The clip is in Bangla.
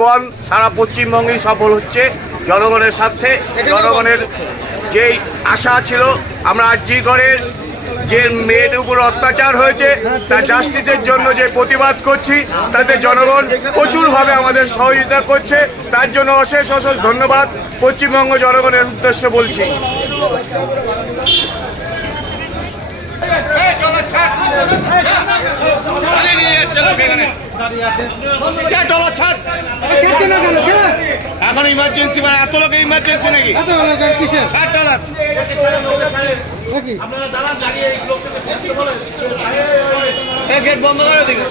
বন সারা পশ্চিমবঙ্গেই সফল হচ্ছে জনগণের স্বার্থে। জনগণের যেই আশা ছিল, আমরা আরজি করের যে মেয়েদের উপর অত্যাচার হয়েছে তার জাস্টিসের জন্য যে প্রতিবাদ করছি, তাতে জনগণ প্রচুরভাবে আমাদের সহযোগিতা করছে। তার জন্য অশেষ অশেষ ধন্যবাদ পশ্চিমবঙ্গ জনগণের উদ্দেশ্যে বলছি। এখন ইমার্জেন্সি মানে এত লোক ইমার্জেন্সি নাকি গেট বন্ধ করে দিকে